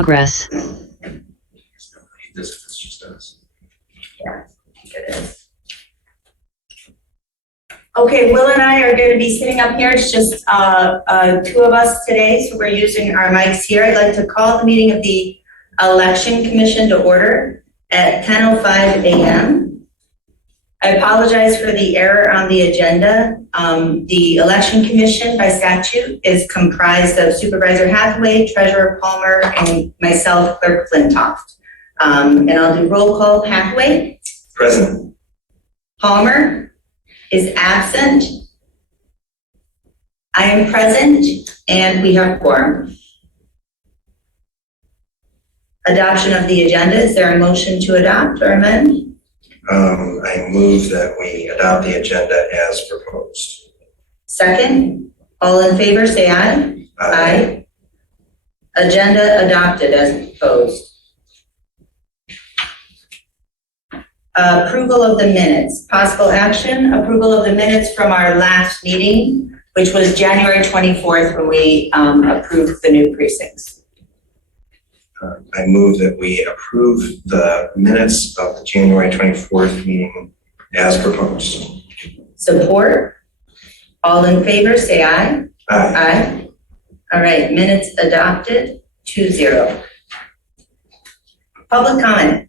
Progress. This just does. Yeah, it is. Okay, Will and I are going to be sitting up here. It's just two of us today, so we're using our mics here. I'd like to call the meeting of the Election Commission to order at 10:05 a.m. I apologize for the error on the agenda. The Election Commission by statute is comprised of Supervisor Hathaway, Treasurer Palmer, and myself, Clerk Flintoft. And I'll do roll call. Hathaway? Present. Palmer is absent. I am present, and we have quorum. Adoption of the agenda. Is there a motion to adopt or amend? I move that we adopt the agenda as proposed. Second. All in favor, say aye. Aye. Agenda adopted as proposed. Approval of the minutes. Possible action, approval of the minutes from our last meeting, which was January 24th when we approved the new precincts. I move that we approve the minutes of the January 24th meeting as proposed. Support. All in favor, say aye. Aye. Aye. All right, minutes adopted, 2-0. Public comment.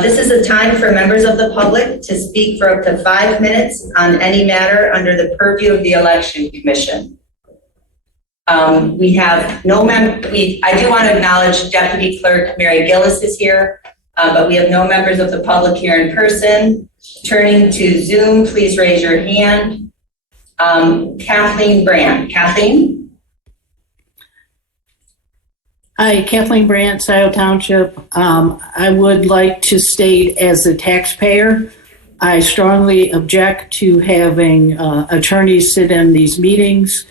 This is a time for members of the public to speak for up to 5 minutes on any matter under the purview of the Election Commission. We have no I do want to acknowledge Deputy Clerk Mary Gillis is here, but we have no members of the public here in person. Turning to Zoom, please raise your hand. Kathleen Brandt. Kathleen? Hi, Kathleen Brandt, Scio Township. I would like to state as a taxpayer, I strongly object to having attorneys sit in these meetings,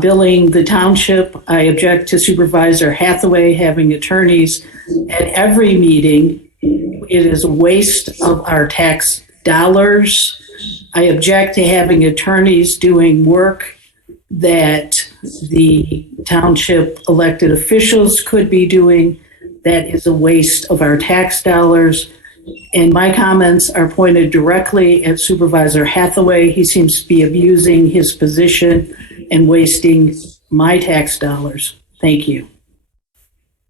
billing the township. I object to Supervisor Hathaway having attorneys at every meeting. It is a waste of our tax dollars. I object to having attorneys doing work that the township elected officials could be doing. That is a waste of our tax dollars. And my comments are pointed directly at Supervisor Hathaway. He seems to be abusing his position and wasting my tax dollars. Thank you.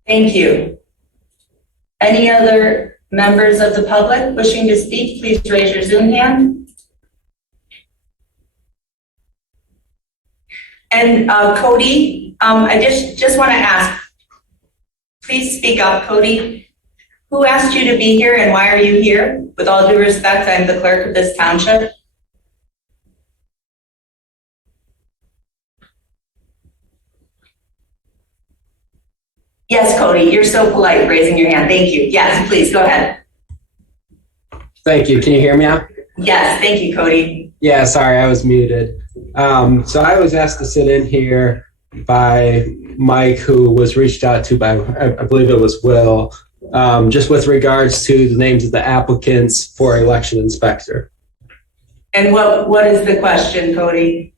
Thank you. Any other members of the public wishing to speak, please raise your Zoom hand. And Cody, I just want to ask, please speak up, Cody. Who asked you to be here and why are you here? With all due respect, I'm the clerk of this township. Yes, Cody, you're so polite raising your hand. Thank you. Yes, please go ahead. Thank you. Can you hear me now? Yes, thank you, Cody. Yeah, sorry, I was muted. So I was asked to sit in here by Mike, who was reached out to by, I believe it was Will, just with regards to the names of the applicants for election inspector. And what is the question, Cody?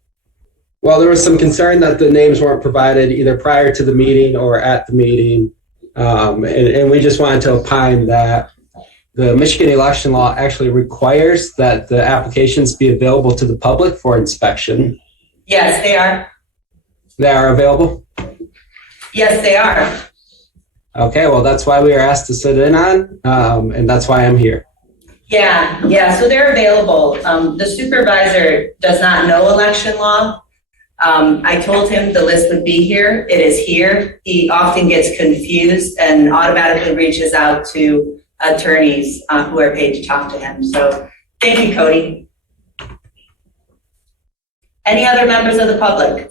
Well, there was some concern that the names weren't provided either prior to the meeting or at the meeting. And we just wanted to opine that the Michigan election law actually requires that the applications be available to the public for inspection. Yes, they are. They are available? Yes, they are. Okay, well, that's why we were asked to sit in on, and that's why I'm here. Yeah, so they're available. The supervisor does not know election law. I told him the list would be here. It is here. He often gets confused and automatically reaches out to attorneys who are paid to talk to him. So thank you, Cody. Any other members of the public?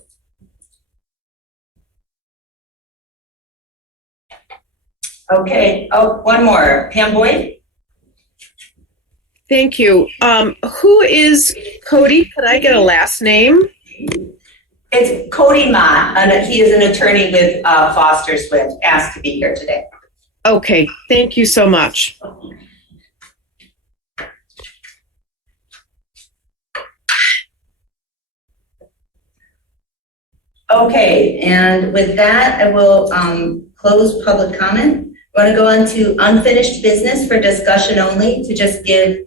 Okay. Oh, one more. Pam Boyd? Thank you. Who is Cody? Could I get a last name? It's Cody Mott, and he is an attorney with Foster Swift, asked to be here today. Okay, thank you so much. Okay, and with that, I will close public comment. I want to go on to unfinished business for discussion only to just give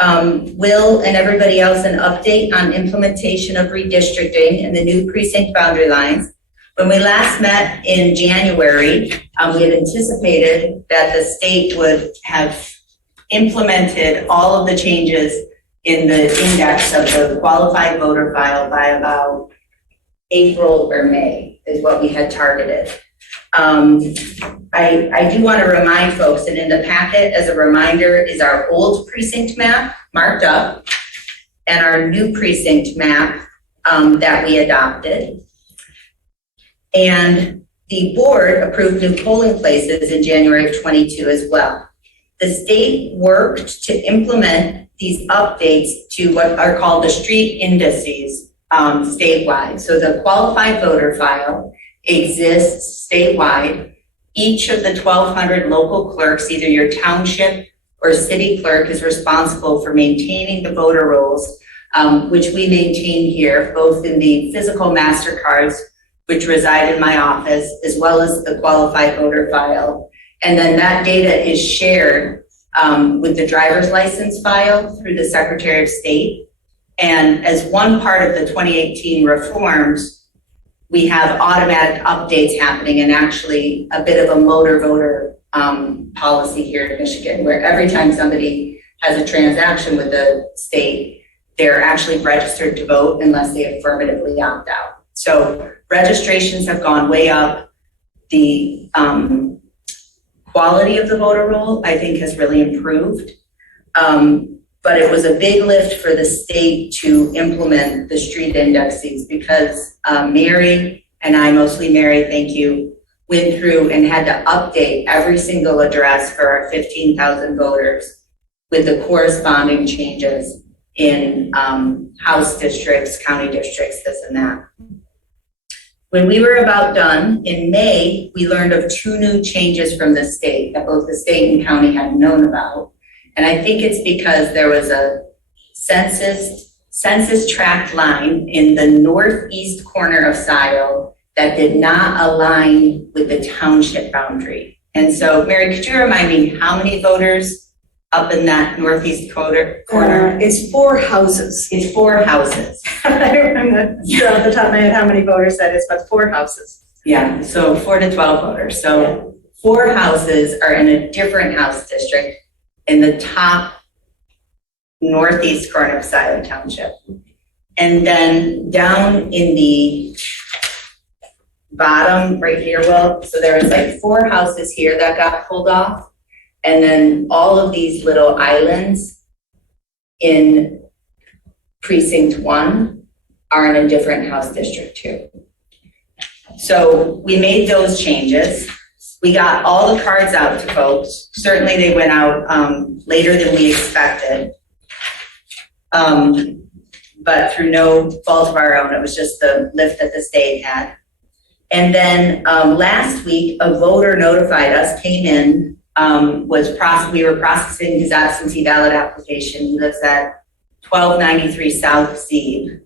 Will and everybody else an update on implementation of redistricting and the new precinct boundary lines. When we last met in January, we had anticipated that the state would have implemented all of the changes in the index of the qualified voter file by about April or May is what we had targeted. I do want to remind folks that in the packet, as a reminder, is our old precinct map marked up and our new precinct map that we adopted. And the board approved new polling places in January of 22 as well. The state worked to implement these updates to what are called the street indices statewide. So the qualified voter file exists statewide. Each of the 1,200 local clerks, either your township or city clerk, is responsible for maintaining the voter rolls, which we maintain here, both in the physical MasterCards, which reside in my office, as well as the qualified voter file. And then that data is shared with the driver's license file through the Secretary of State. And as one part of the 2018 reforms, we have automatic updates happening and actually a bit of a motor voter policy here in Michigan, where every time somebody has a transaction with the state, they're actually registered to vote unless they affirmatively opt out. So registrations have gone way up. The quality of the voter roll, I think, has really improved. But it was a big lift for the state to implement the street indexes because Mary and I, mostly Mary, thank you, went through and had to update every single address for our 15,000 voters with the corresponding changes in House districts, county districts, this and that. When we were about done, in May, we learned of 2 new changes from the state that both the state and county had known about. And I think it's because there was a census tract line in the northeast corner of Scio that did not align with the township boundary. And so, Mary, could you remind me how many voters up in that northeast corner? It's 4 houses. It's 4 houses. I'm not sure off the top of my head how many voters that is, but 4 houses. Yeah, so 4 to 12 voters. So 4 houses are in a different House district in the top northeast corner of Scio Township. And then down in the bottom right here, Will, so there was like 4 houses here that got pulled off. And then all of these little islands in Precinct 1 are in a different House district too. So we made those changes. We got all the cards out to folks. Certainly they went out later than we expected. But through no fault of our own, it was just the lift that the state had. And then last week, a voter notified us, came in, we were processing his absentee ballot application. He lives at 1293 South Zeeb.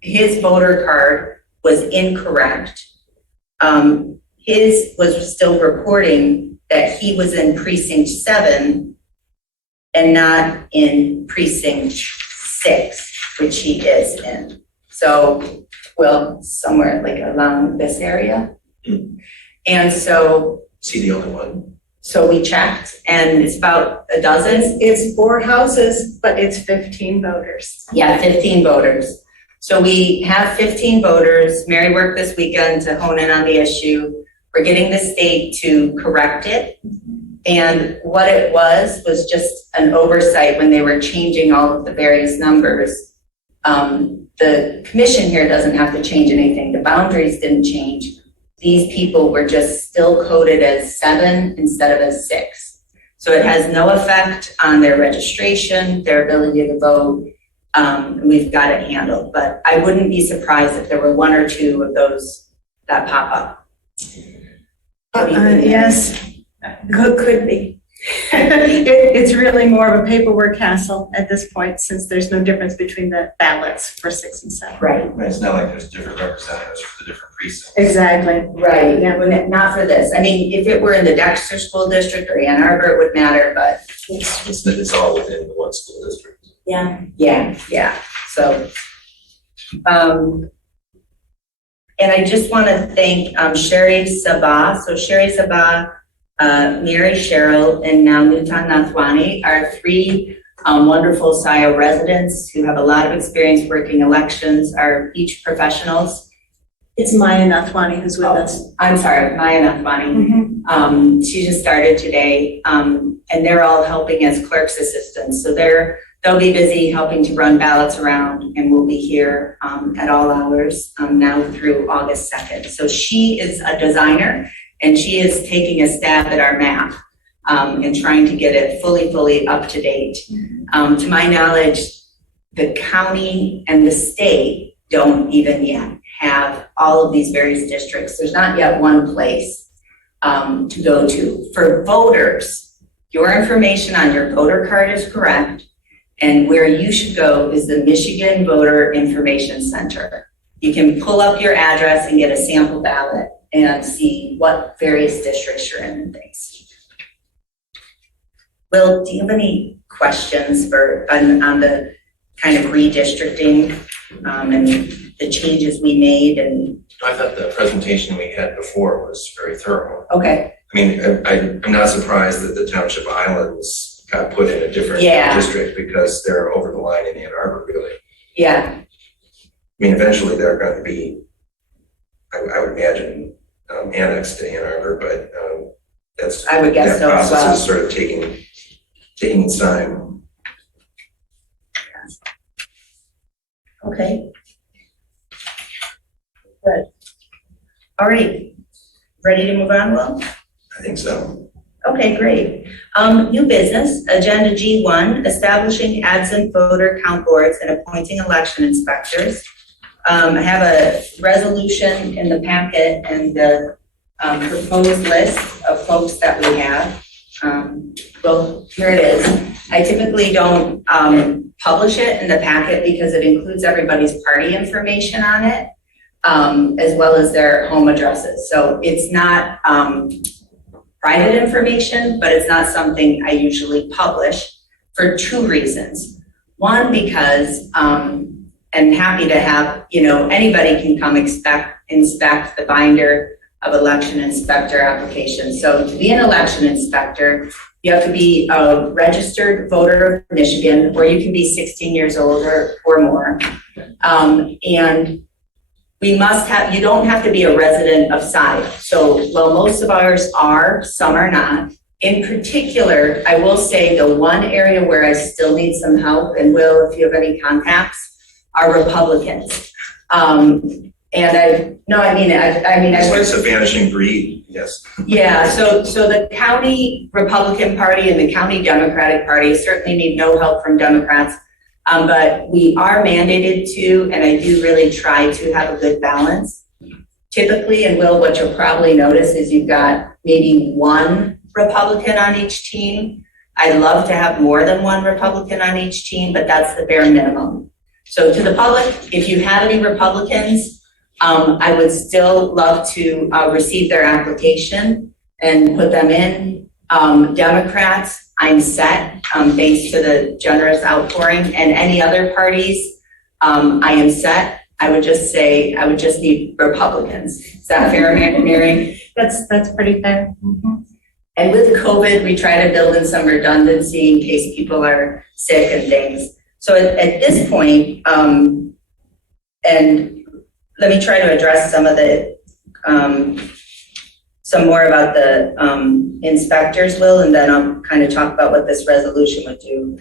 His voter card was incorrect. His was still reporting that he was in Precinct 7 and not in Precinct 6, which he is in. So, well, somewhere like around this area. And so. See the only one? So we checked and it's about a dozen. It's 4 houses, but it's 15 voters. Yeah, 15 voters. So we have 15 voters. Mary worked this weekend to hone in on the issue. We're getting the state to correct it. And what it was just an oversight when they were changing all of the various numbers. The commission here doesn't have to change anything. The boundaries didn't change. These people were just still coded as 7 instead of as 6. So it has no effect on their registration, their ability to vote. We've got it handled, but I wouldn't be surprised if there were 1 or 2 of those that pop up. Yes, could be. It's really more of a paperwork hassle at this point, since there's no difference between the ballots for 6 and 7. Right, It's not like there's different representatives for the different precincts. Exactly. right, yeah, not for this. I mean, if it were in the Dexter School District or Ann Arbor, it would matter, but It's all within the one school district. yeah, so. And I just want to thank Sherry Sabah. So Sherry Sabah, Mary Cheryl, and now Nutan Nathwani are 3 wonderful Scio residents who have a lot of experience working elections, are each professionals. It's Maya Nathwani who's with us. I'm sorry, Maya Nathwani. She just started today, and they're all helping as clerk's assistants. So they'll be busy helping to run ballots around, and we'll be here at all hours now through August 2nd. So she is a designer, and she is taking a stab at our map and trying to get it fully up to date. To my knowledge, the county and the state don't even yet have all of these various districts. There's not yet one place to go to. For voters, your information on your voter card is correct, and where you should go is the Michigan Voter Information Center. You can pull up your address and get a sample ballot and see what various districts you're in and things. Will, do you have any questions on the kind of redistricting and the changes we made? And I thought the presentation we had before was very thorough. okay, I mean, I'm not surprised that the Township Islands got put in a different Yeah. district because they're over the line in Ann Arbor, really. yeah, I mean, eventually they're going to be, I would imagine, annexed to Ann Arbor, but that's I would guess that so as process well. is sort of taking its time. Okay. Good. All right, ready to move on, Will? I think so. Okay, great. New business, agenda G1, establishing absent voter count boards and appointing election inspectors. I have a resolution in the packet and the proposed list of folks that we have. Well, here it is. I typically don't publish it in the packet because it includes everybody's party information on it, as well as their home addresses. So it's not private information, but it's not something I usually publish for 2 reasons. One, because I'm happy to have, anybody can come inspect the binder of election inspector applications. So to be an election inspector, you have to be a registered voter of Michigan, or you can be 16 years old or more. And you don't have to be a resident of Scio. So while most of ours are, some are not. In particular, I will say the one area where I still need some help, and Will, if you have any contacts, are Republicans. It's a vanishing breed, yes. Yeah, so the county Republican Party and the county Democratic Party certainly need no help from Democrats. But we are mandated to, and I do really try to have a good balance. Typically, and Will, what you'll probably notice is you've got maybe 1 Republican on each team. I'd love to have more than 1 Republican on each team, but that's the bare minimum. So to the public, if you have any Republicans, I would still love to receive their application and put them in. Democrats, I'm set thanks to the generous outpouring, and any other parties, I am set. I would just say, I would just need Republicans. Is that fair, Mary? That's pretty fair. And with COVID, we try to build in some redundancy in case people are sick and things. So at this point, and let me try to address some of the, some more about the inspectors, Will, and then I'll kind of talk about what this resolution would do.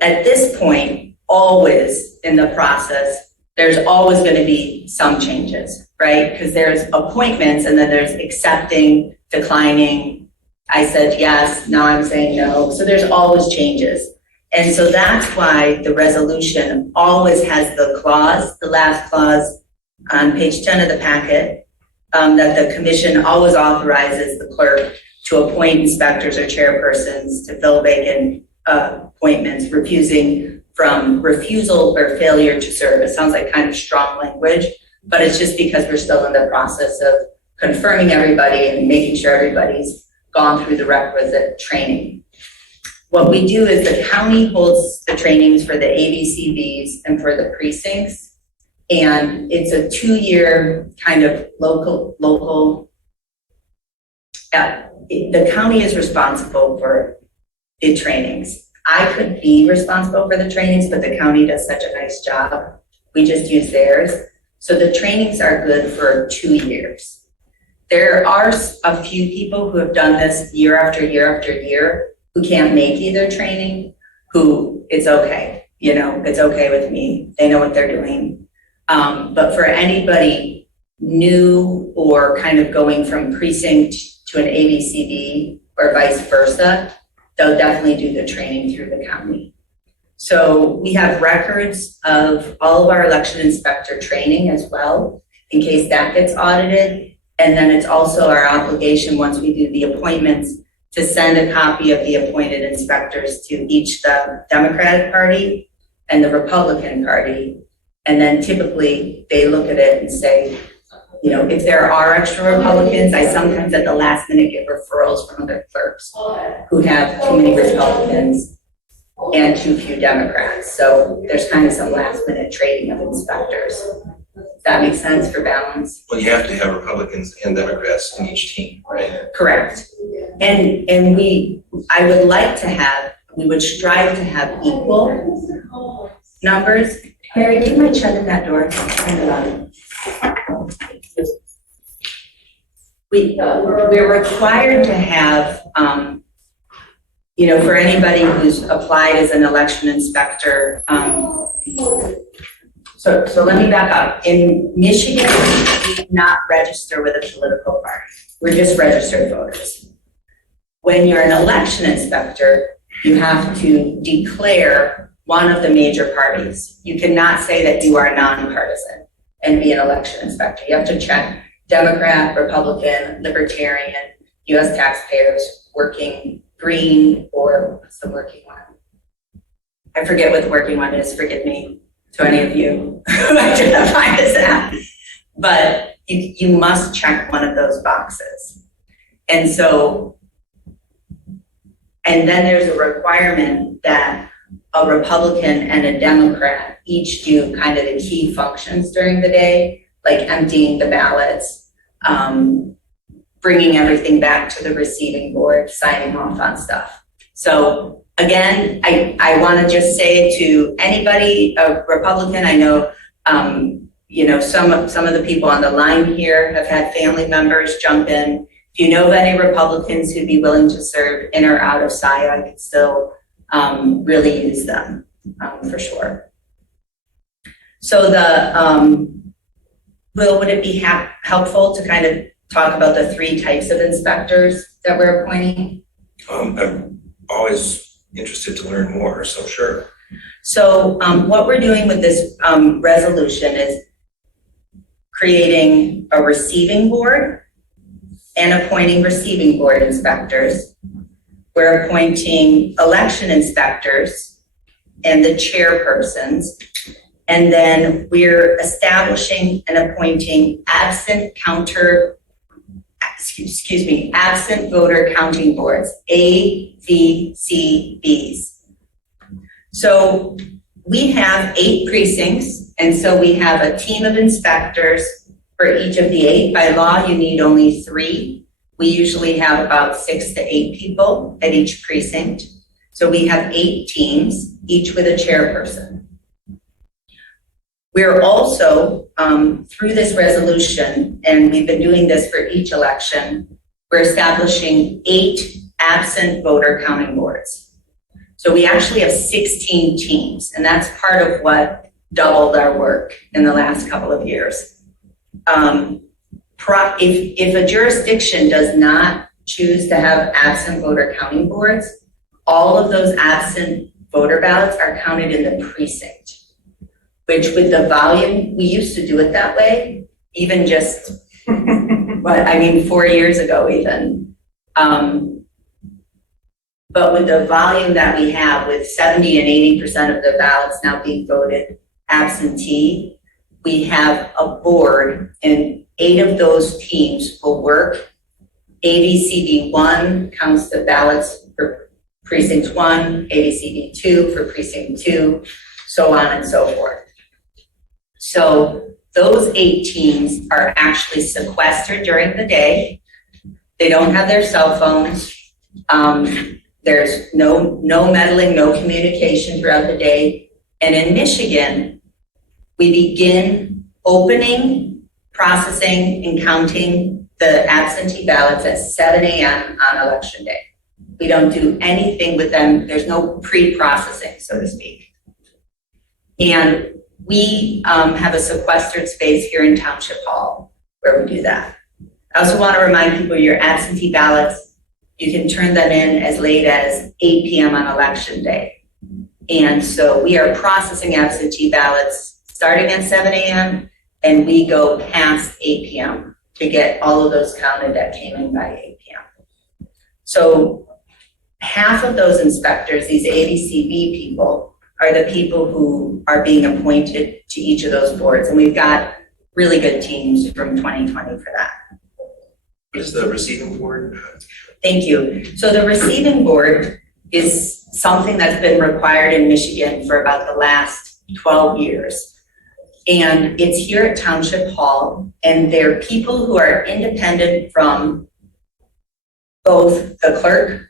At this point, always in the process, there's always going to be some changes, right? Because there's appointments and then there's accepting, declining. I said yes, now I'm saying no. So there's always changes. And so that's why the resolution always has the clause, the last clause on page 10 of the packet, that the commission always authorizes the clerk to to appoint inspectors or chairpersons to fill vacant appointments, from refusal or failure to serve. It sounds like kind of strong language, but it's just because we're still in the process of confirming everybody and making sure everybody's gone through the requisite training. What we do is the county holds the trainings for the ABCBs and for the precincts, and it's a 2-year kind of local. The county is responsible for the trainings. I could be responsible for the trainings, but the county does such a nice job. We just use theirs. So the trainings are good for 2 years. There are a few people who have done this year after year after year who can't make either training, who it's okay. You know, it's okay with me. They know what they're doing. But for anybody new or kind of going from precinct to an ABCD or vice versa, they'll definitely do the training through the county. So we have records of all of our election inspector training as well, in case that gets audited. And then it's also our obligation, once we do the appointments, to send a copy of the appointed inspectors to each the Democratic Party and the Republican Party. And then typically they look at it and say, you know, if there are extra Republicans, I sometimes at the last minute get referrals from other clerks who have too many Republicans and too few Democrats. So there's kind of some last minute trading of inspectors. Does that make sense for balance? Well, you have to have Republicans and Democrats in each team, right? Correct. And we would strive to have equal numbers. Harry, do you mind shutting that door? We're required to have, you know, for anybody who's applied as an election inspector. So let me back up. In Michigan, we do not register with a political party. We're just registered voters. When you're an election inspector, you have to declare one of the major parties. You cannot say that you are nonpartisan and be an election inspector. You have to check Democrat, Republican, Libertarian, US taxpayers, working green, or what's the working one? I forget what the working one is, forgive me to any of you who identify as that. But you must check one of those boxes. And then there's a requirement that a Republican and a Democrat each do kind of the key functions during the day, like emptying the ballots, bringing everything back to the receiving board, signing off on stuff. So again, I want to just say to anybody, a Republican, I know, you know, some of the people on the line here have had family members jump in. If you know of any Republicans who'd be willing to serve in or out of Scio, I could still really use them for sure. So Will, would it be helpful to kind of talk about the 3 types of inspectors that we're appointing? I'm always interested to learn more, so sure. So what we're doing with this resolution is creating a receiving board and appointing receiving board inspectors. We're appointing election inspectors and the chairpersons. And then we're establishing and appointing absent voter counting boards, AVCBs. So we have 8 precincts, and so we have a team of inspectors for each of the 8. By law, you need only 3. We usually have about 6 to 8 people at each precinct. So we have 8 teams, each with a chairperson. We're also, through this resolution, and we've been doing this for each election, we're establishing 8 absent voter counting boards. So we actually have 16 teams, and that's part of what doubled our work in the last couple of years. If a jurisdiction does not choose to have absent voter counting boards, all of those absent voter ballots are counted in the precinct, which with the volume, we used to do it that way, even just, 4 years ago even. But with the volume that we have, with 70 and 80% of the ballots now being voted absentee, we have a board, and 8 of those teams will work. ABCD1 counts the ballots for Precinct 1, ABCD2 for Precinct 2, so on and so forth. So those 8 teams are actually sequestered during the day. They don't have their cell phones. There's no meddling, no communication throughout the day. And in Michigan, we begin opening, processing, and counting the absentee ballots at 7 a.m. on election day. We don't do anything with them. There's no pre-processing, so to speak. And we have a sequestered space here in Township Hall where we do that. I also want to remind people your absentee ballots, you can turn them in as late as 8 p.m. on election day. And so we are processing absentee ballots starting at 7 a.m. and we go past 8 p.m. to get all of those counted that came in by 8 p.m. So half of those inspectors, these ABCB people, are the people who are being appointed to each of those boards. And we've got really good teams from 2020 for that. What is the receiving board? Thank you. So the receiving board is something that's been required in Michigan for about the last 12 years. And it's here at Township Hall, and they're people who are independent from both the clerk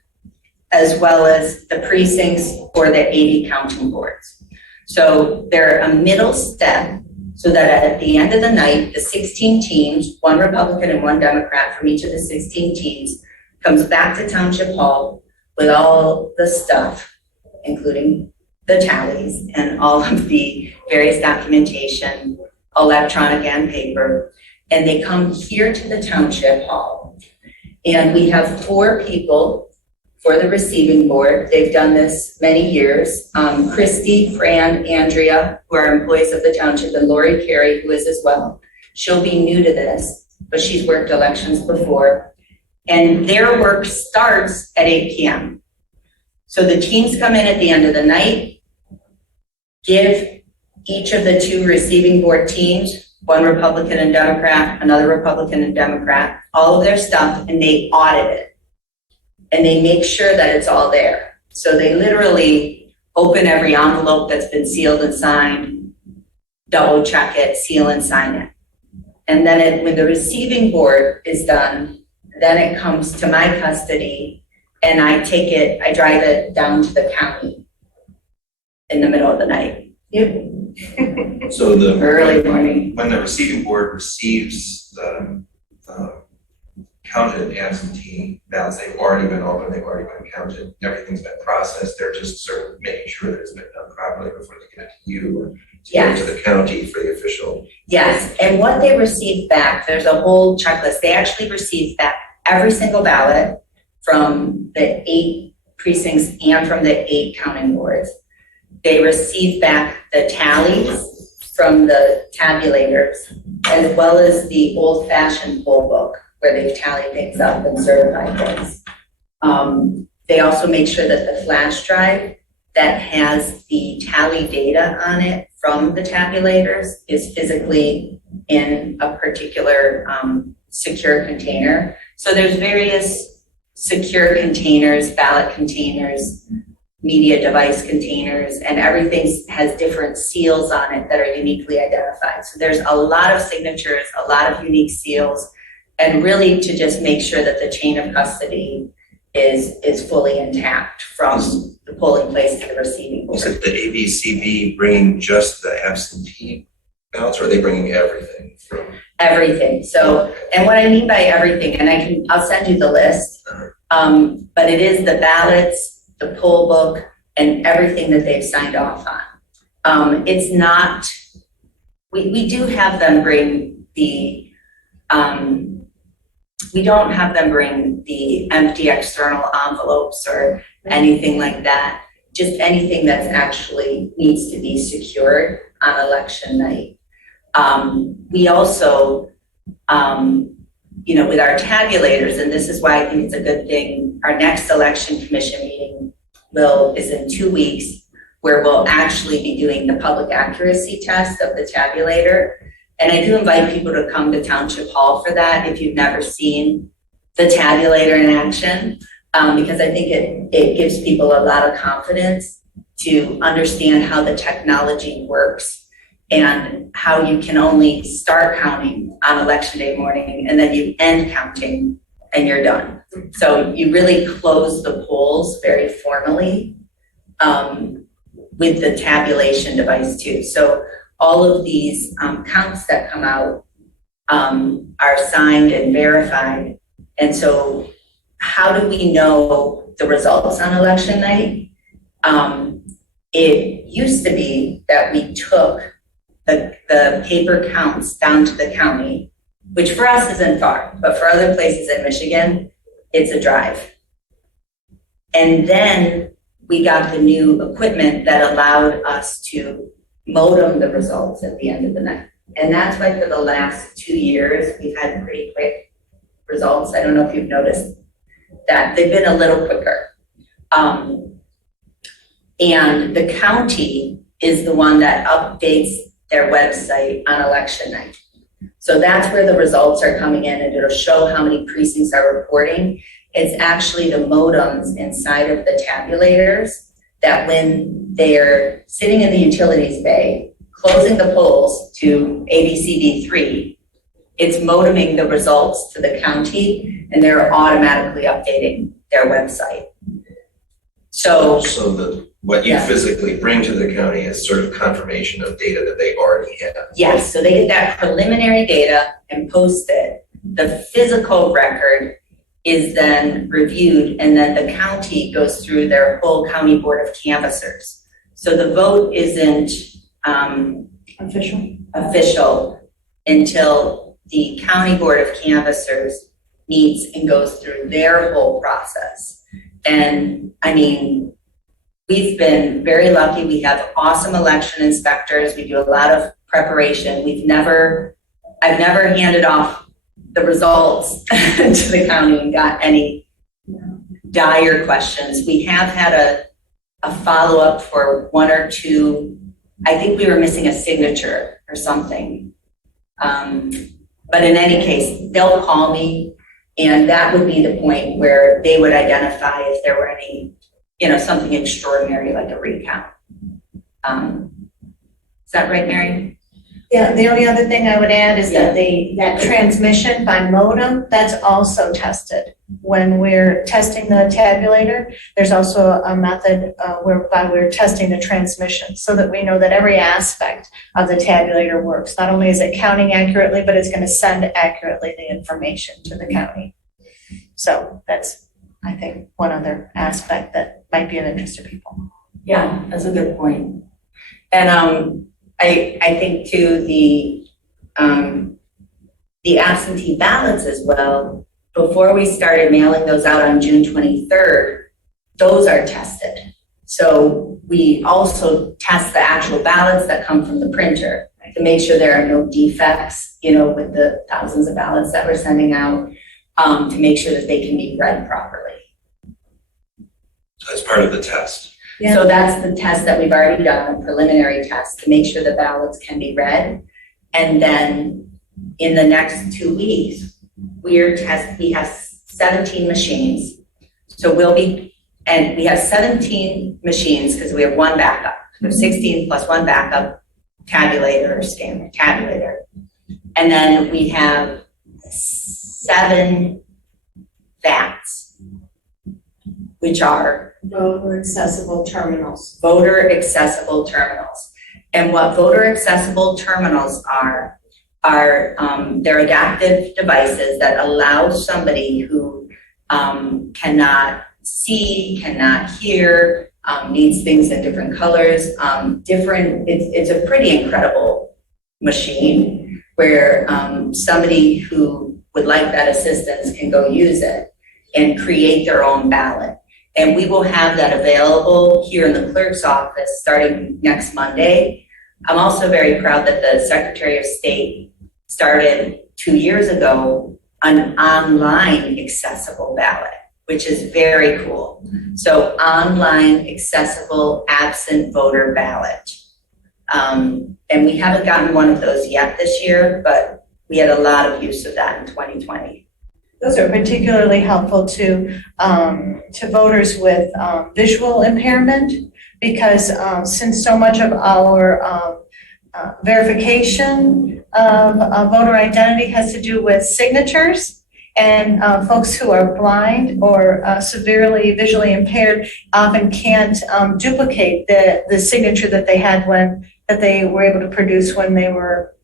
as well as the precincts or the 80 counting boards. So they're a middle step so that at the end of the night, the 16 teams, 1 Republican and 1 Democrat from each of the 16 teams, comes back to Township Hall with all the stuff, including the tallies and all of the various documentation, electronic and paper, and they come here to the Township Hall. And we have 4 people for the receiving board. They've done this many years. Christy, Fran, Andrea, who are employees of the township, and Lori Carey, who is as well. She'll be new to this, but she's worked elections before. And their work starts at 8 p.m. So the teams come in at the end of the night, give each of the 2 receiving board teams, 1 Republican and Democrat, another Republican and Democrat, all of their stuff, and they audit it. And they make sure that it's all there. So they literally open every envelope that's been sealed and signed, double check it, seal and sign it. And then when the receiving board is done, then it comes to my custody and I drive it down to the county in the middle of the night. Yep. So Early morning. when the receiving board receives the counted absentee ballots, they've already been opened, they've already been counted, everything's been processed, they're just sort of making sure that it's been done properly before they give it to you or to give it to the county for the official. Yes, and what they receive back, there's a whole checklist. They actually receive back every single ballot from the 8 precincts and from the 8 counting boards. They receive back the tallies from the tabulators, as well as the old-fashioned poll book, where they've tallied things up and certified things. They also make sure that the flash drive that has the tally data on it from the tabulators is physically in a particular secure container. So there's various secure containers, ballot containers, media device containers, and everything has different seals on it that are uniquely identified. So there's a lot of signatures, a lot of unique seals, and really to just make sure that the chain of custody is fully intact from the polling place to the receiving board. Is it the ABCB bringing just the absentee ballots, or are they bringing everything from? Everything. So, and what I mean by everything, and I'll send you the list, but it is the ballots, the poll book, and everything that they've signed off on. It's not, we do have them bring the, we don't have them bring the empty external envelopes or anything like that. Just anything that's actually needs to be secured on election night. We also with our tabulators, and this is why I think it's a good thing, our next election commission meeting is in 2 weeks, where we'll actually be doing the public accuracy test of the tabulator. And I do invite people to come to Township Hall for that if you've never seen the tabulator in action, because I think it gives people a lot of confidence to understand how the technology works and how you can only start counting on election day morning and then you end counting and you're done. So you really close the polls very formally with the tabulation device too. So all of these counts that come out are signed and verified. And so how do we know the results on election night? It used to be that we took the paper counts down to the county, which for us isn't far, but for other places in Michigan, it's a drive. And then we got the new equipment that allowed us to modem the results at the end of the night. And that's why for the last 2 years, we've had pretty quick results. I don't know if you've noticed that they've been a little quicker. And the county is the one that updates their website on election night. So that's where the results are coming in, and it'll show how many precincts are reporting. It's actually the modems inside of the tabulators that when they're sitting in the utilities bay, closing the polls to ABCD3, it's modeming the results to the county, and they're automatically updating their website. So what you Yeah. physically bring to the county is sort of confirmation of data that they already have. yes, so they get that preliminary data and post it. The physical record is then reviewed, and then the county goes through their whole county board of canvassers. So the vote isn't official until the county board of canvassers meets and goes through their whole process. And I mean, we've been very lucky. We have awesome election inspectors. We do a lot of preparation. I've never handed off the results to the county and got any dire questions. We have had a follow-up for 1 or 2. I think we were missing a signature or something. But in any case, they'll call me, and that would be the point where they would identify if there were any, something extraordinary like a recount. Is that right, Mary? Yeah, the only other thing I would add is that that transmission by modem, that's also tested. When we're testing the tabulator, there's also a method whereby we're testing the transmission so that we know that every aspect of the tabulator works. Not only is it counting accurately, but it's going to send accurately the information to the county. So that's, I think, one other aspect that might be of interest to people. Yeah, that's a good point. And I think too the absentee ballots as well. Before we started mailing those out on June 23rd, those are tested. So we also test the actual ballots that come from the printer to make sure there are no defects, with the thousands of ballots that we're sending out, to make sure that they can be read properly. So that's part of the test. Yeah. So that's the test that we've already done, a preliminary test to make sure the ballots can be read. And then in the next 2 weeks, we have 17 machines. So we have 17 machines because we have one backup. We have 16 plus one backup tabulator or scanner tabulator. And then we have 7 VATs, which are Voter accessible terminals. voter accessible terminals. And what voter accessible terminals are they're adaptive devices that allow somebody who cannot see, cannot hear, needs things in different colors, it's a pretty incredible machine where somebody who would like that assistance can go use it and create their own ballot. And we will have that available here in the clerk's office starting next Monday. I'm also very proud that the Secretary of State started 2 years ago an online accessible ballot, which is very cool. So online accessible absent voter ballot. And we haven't gotten one of those yet this year, but we had a lot of use of that in 2020. Those are particularly helpful to voters with visual impairment, because since so much of our verification of voter identity has to do with signatures, and folks who are blind or severely visually impaired often can't duplicate the signature that they had that they were able to produce when they were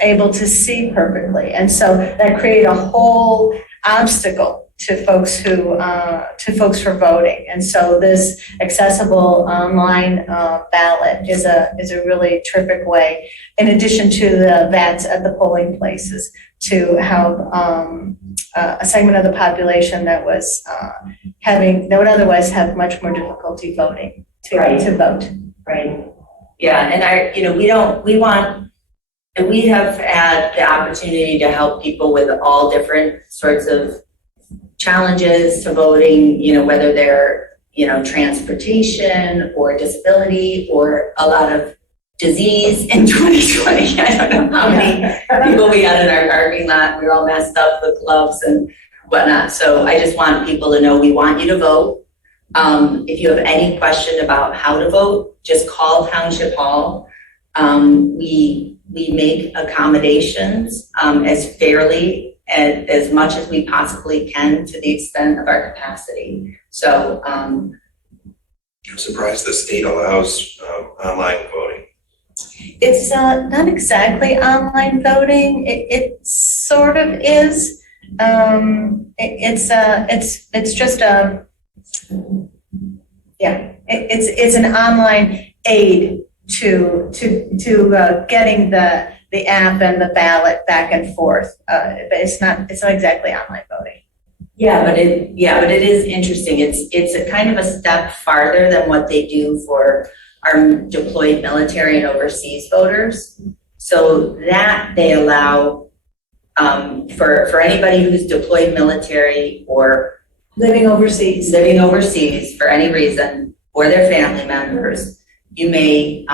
able to see perfectly. And so that created a whole obstacle to folks for voting. And so this accessible online ballot is a really terrific way, in addition to the VATs at the polling places, to have a segment of the population that would otherwise have much more difficulty voting to vote. Right. Yeah, and we have had the opportunity to help people with all different sorts of challenges to voting, whether they're, transportation or disability or a lot of disease in 2020. I don't know how many people we had in our parking lot. We were all messed up with gloves and whatnot. So I just want people to know we want you to vote. If you have any question about how to vote, just call Township Hall. We make accommodations as fairly and as much as we possibly can to the extent of our capacity. So I'm surprised the state allows online voting. It's not exactly online voting. It sort of is. It's just a It's an online aid to getting the app and the ballot back and forth. But it's not exactly online voting. but it is interesting. It's a kind of a step farther than what they do for our deployed military and overseas voters. So that they allow for anybody who's deployed military or Living overseas for any reason, or their family members, you may,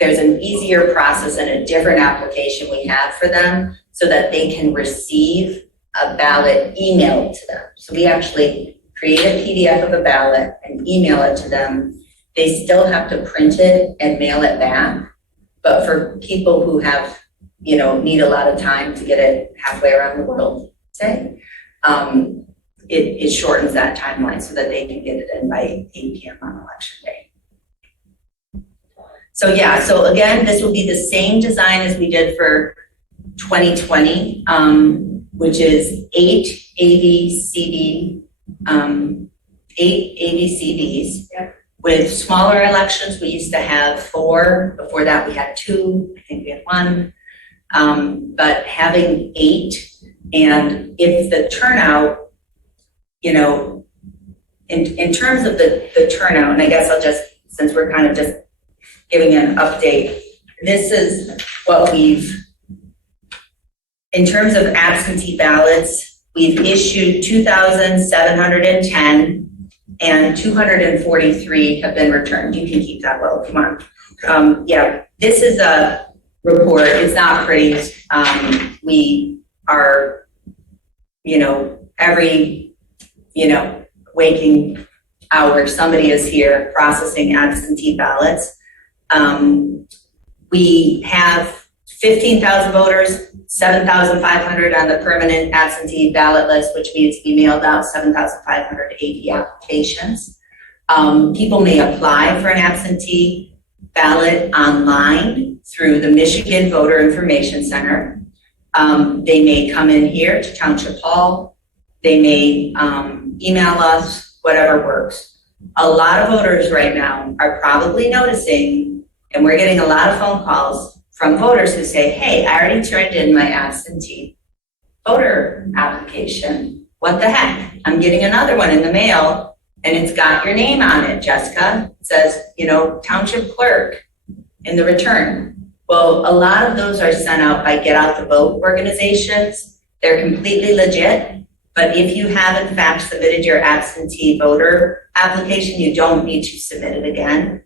there's an easier process and a different application we have for them so that they can receive a ballot emailed to them. So we actually create a PDF of a ballot and email it to them. They still have to print it and mail it back. But for people who have, need a lot of time to get it halfway around the world, say, it shortens that timeline so that they can get it in by 8 p.m. on election day. So again, this will be the same design as we did for 2020, which is 8 ABCDs. Yep. With smaller elections, we used to have 4. Before that, we had 2. I think we had 1. But having 8, and if the turnout, in terms of the turnout, and I guess I'll just, since we're kind of just giving an update, this is what in terms of absentee ballots, we've issued 2,710 and 243 have been returned. You can keep that, Will, if you want. This is a report. It's not pretty. We are, every, waking hour, somebody is here processing absentee ballots. We have 15,000 voters, 7,500 on the permanent absentee ballot list, which means we mailed out 7,580 applications. People may apply for an absentee ballot online through the Michigan Voter Information Center. They may come in here to Township Hall. They may email us, whatever works. A lot of voters right now are probably noticing, and we're getting a lot of phone calls from voters who say, hey, I already turned in my absentee voter application. What the heck? I'm getting another one in the mail, and it's got your name on it, Jessica. It says, Township Clerk in the return. Well, a lot of those are sent out by Get Out the Vote organizations. They're completely legit, but if you have in fact submitted your absentee voter application, you don't need to submit it again.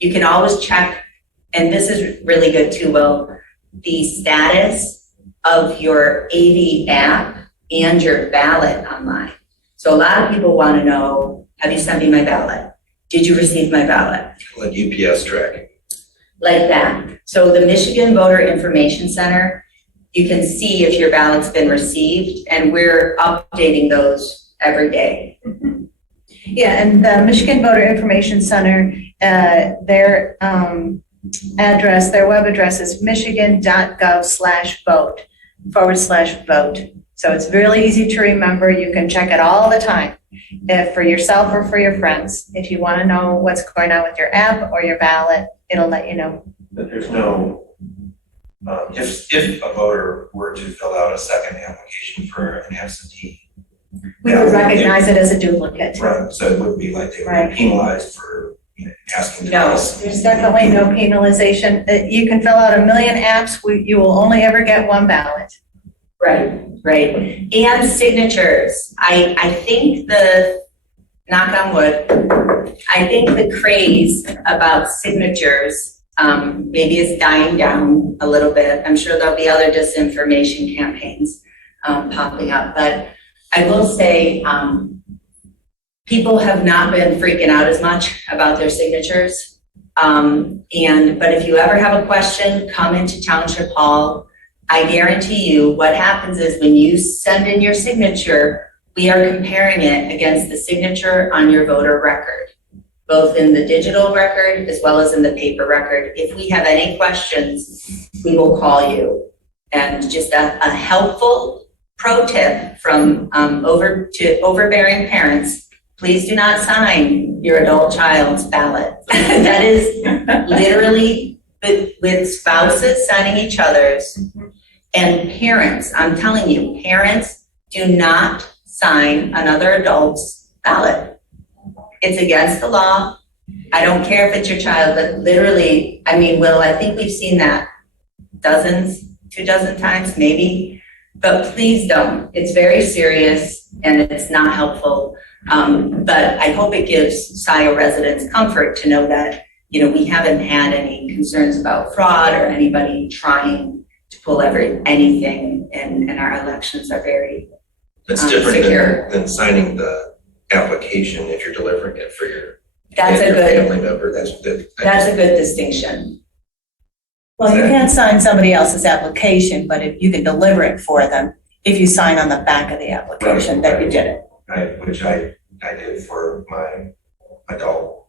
You can always check, and this is really good too, Will, the status of your AV app and your ballot online. So a lot of people want to know, have you sent me my ballot? Did you receive my ballot? Like UPS tracking. Like that. So the Michigan Voter Information Center, you can see if your ballot's been received, and we're updating those every day. Yeah, and the Michigan Voter Information Center, their address, their web address is michigan.gov/vote/vote. So it's really easy to remember. You can check it all the time, if for yourself or for your friends. If you want to know what's going on with your app or your ballot, it'll let you know. But there's no, if a voter were to fill out a second application for an absentee. We would recognize it as a duplicate. Right, so it wouldn't be like they would Right. be penalized for asking No. twice. There's definitely no penalization. You can fill out 1 million apps, you will only ever get one ballot. Right. And signatures. I think knock on wood, I think the craze about signatures maybe is dying down a little bit. I'm sure there'll be other disinformation campaigns popping up, but I will say people have not been freaking out as much about their signatures. But if you ever have a question, come into Township Hall. I guarantee you what happens is when you send in your signature, we are comparing it against the signature on your voter record, both in the digital record as well as in the paper record. If we have any questions, we will call you. And just a helpful pro tip from overbearing parents, please do not sign your adult child's ballot. That is literally with spouses signing each other's. And parents, I'm telling you, parents do not sign another adult's ballot. It's against the law. I don't care if it's your child, but literally, I mean, Will, I think we've seen that 2 dozen times, maybe. But please don't. It's very serious and it's not helpful. But I hope it gives Scio residents comfort to know that, we haven't had any concerns about fraud or anybody trying to pull anything, and our elections are very It's different secure. than signing the application if you're delivering it for your That's a your good, family member. That's good. that's a good distinction. Well, you can't sign somebody else's application, but if you can deliver it for them, if you sign on the back of the application that you did it. Right, which I did for my adult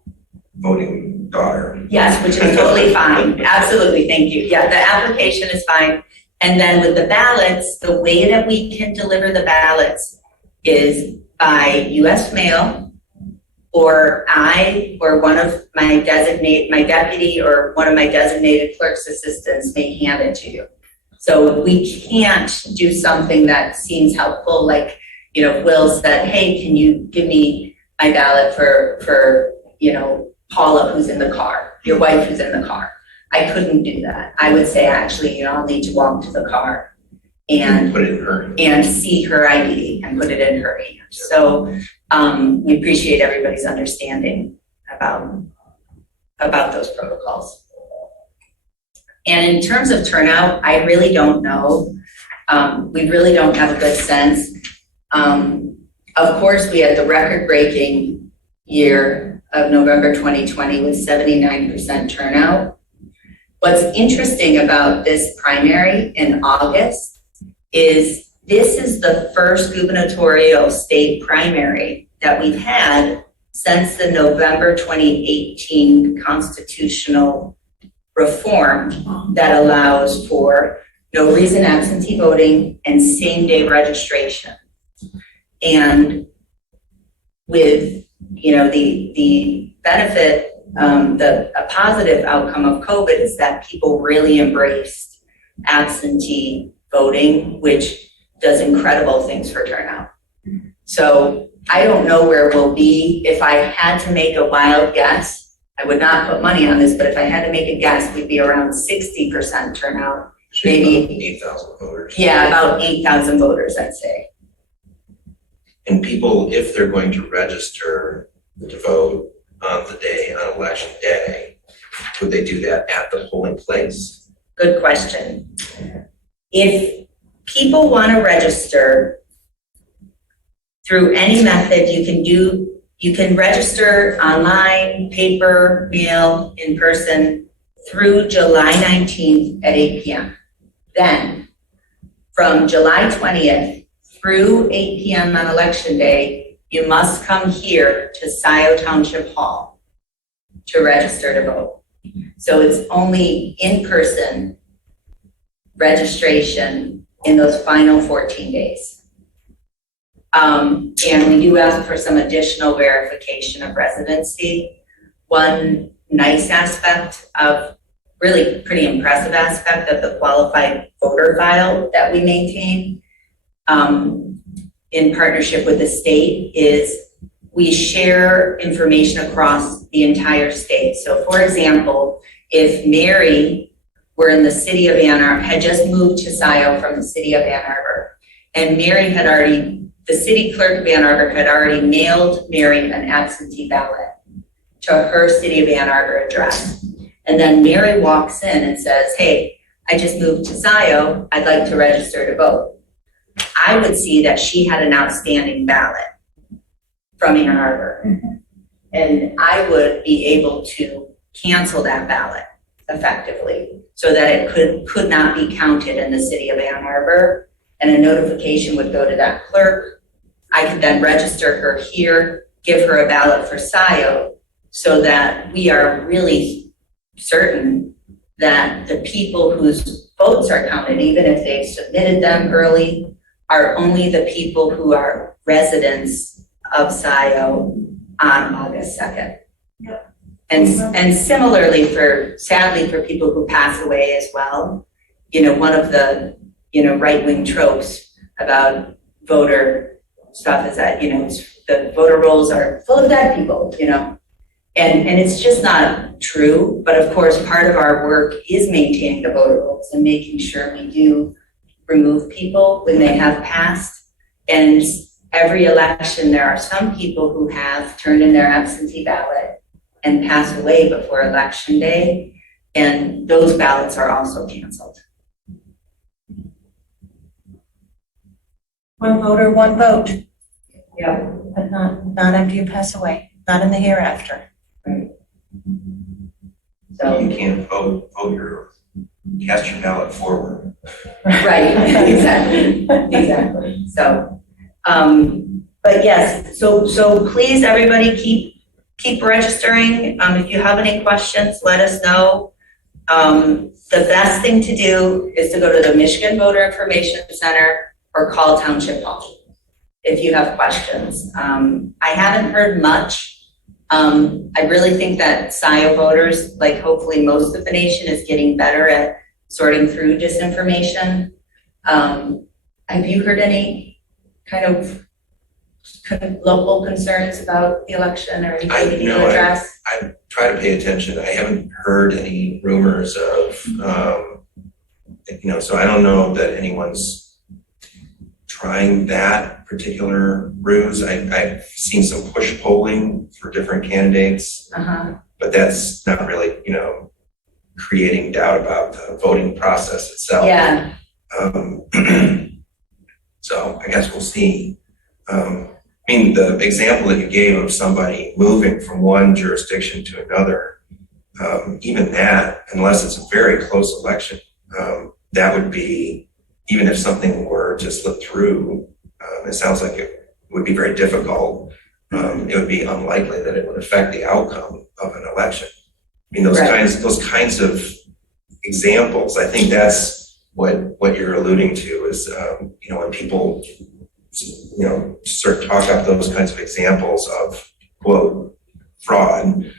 voting daughter. Yes, which is totally fine. Absolutely, thank you. Yeah, the application is fine. And then with the ballots, the way that we can deliver the ballots is by US mail, or one of my deputy or one of my designated clerk's assistants may hand it to you. So we can't do something that seems helpful, like, Will said, hey, can you give me my ballot for Paula who's in the car, your wife who's in the car. I couldn't do that. I would say, actually, I'll need to walk to the car and Put it in her. and see her ID and put it in her hand. So we appreciate everybody's understanding about those protocols. And in terms of turnout, I really don't know. We really don't have a good sense. Of course, we had the record-breaking year of November 2020 with 79% turnout. What's interesting about this primary in August is this is the first gubernatorial state primary that we've had since the November 2018 constitutional reform that allows for no reason absentee voting and same-day registration. And with the benefit, a positive outcome of COVID is that people really embraced absentee voting, which does incredible things for turnout. So I don't know where we'll be. If I had to make a wild guess, I would not put money on this, but if I had to make a guess, we'd be around 60% turnout maybe, 8,000 voters. yeah, about 8,000 voters, I'd say. And people, if they're going to register to vote on the day, on election day, would they do that at the polling place? Good question. If people want to register through any method, you can register online, paper, mail, in person through July 19th at 8 p.m. Then, from July 20th through 8 p.m. on election day, you must come here to Scio Township Hall to register to vote. So it's only in-person registration in those final 14 days. And we do ask for some additional verification of residency. One nice aspect of, really pretty impressive aspect of the qualified voter file that we maintain in partnership with the state is we share information across the entire state. So for example, if Mary were in the city of Ann Arbor, had just moved to Scio from the city of Ann Arbor, and Mary had already, the city clerk of Ann Arbor had already mailed Mary an absentee ballot to her city of Ann Arbor address. And then Mary walks in and says, hey, I just moved to Scio, I'd like to register to vote. I would see that she had an outstanding ballot from Ann Arbor. Mm-hmm. And I would be able to cancel that ballot effectively so that it could not be counted in the city of Ann Arbor, and a notification would go to that clerk. I could then register her here, give her a ballot for Scio, so that we are really certain that the people whose votes are counted, even if they've submitted them early, are only the people who are residents of Scio on August 2nd. Yep. And similarly sadly for people who pass away as well, one of the, right-wing tropes about voter stuff is that, the voter rolls are full of dead people, and it's just not true. But of course, part of our work is maintaining the voter rolls and making sure we do remove people when they have passed. And every election, there are some people who have turned in their absentee ballot and passed away before election day, and those ballots are also canceled. One voter, one vote, Yeah. but not after you pass away, not in the hereafter. So, You can't cast your ballot forward. right, exactly. So, but yes, so please, everybody, keep registering. If you have any questions, let us know. The best thing to do is to go to the Michigan Voter Information Center or call Township Hall if you have questions. I haven't heard much. I really think that Scio voters, like hopefully most of the nation, is getting better at sorting through disinformation. Have you heard any kind of local concerns about the election or anything that you can address? I try to pay attention. I haven't heard any rumors of, so I don't know that anyone's trying that particular ruse. I've seen some push polling for different candidates, but that's not really, creating doubt about the voting process itself. Yeah. So I guess we'll see. The example that you gave of somebody moving from one jurisdiction to another, even that, unless it's a very close election, that would be, even if something were to slip through, it sounds like it would be very difficult. It would be unlikely that it would affect the outcome of an election. Those kinds of examples, I think that's what you're alluding to is, when people, sort of talk up those kinds of examples of, quote, fraud,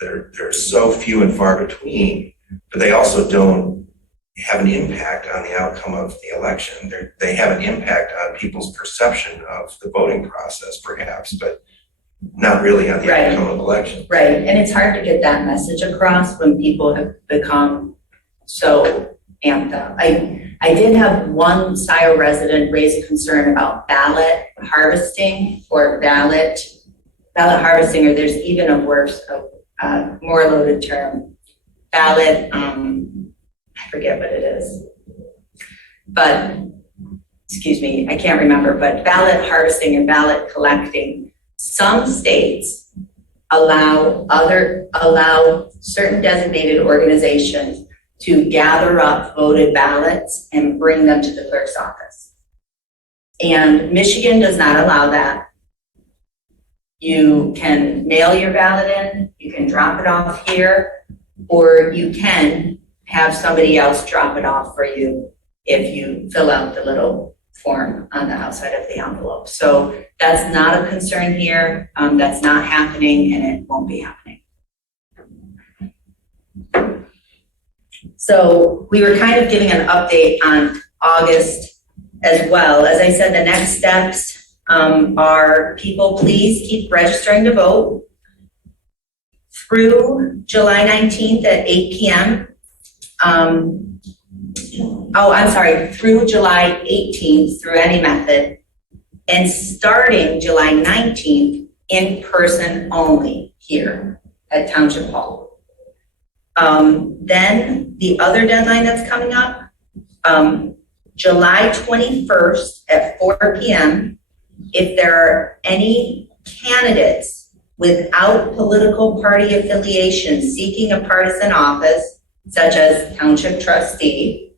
they're so few and far between, but they also don't have an impact on the outcome of the election. They have an impact on people's perception of the voting process, perhaps, but not really on the Right. outcome of election. Right, and it's hard to get that message across when people have become so amped up. I did have one Scio resident raise a concern about ballot harvesting or ballot harvesting, or there's even a worse, more loaded term, ballot, I forget what it is. But, excuse me, I can't remember, but ballot harvesting and ballot collecting, some states allow certain designated organizations to gather up voted ballots and bring them to the clerk's office. And Michigan does not allow that. You can mail your ballot in, you can drop it off here, or you can have somebody else drop it off for you if you fill out the little form on the outside of the envelope. So that's not a concern here. That's not happening, and it won't be happening. So we were kind of giving an update on August as well. As I said, the next steps are people, please keep registering to vote through July 19th at 8 p.m. Through July 18th through any method, and starting July 19th in person only here at Township Hall. Then the other deadline that's coming up, July 21st at 4 p.m. If there are any candidates without political party affiliation seeking a partisan office, such as township trustee,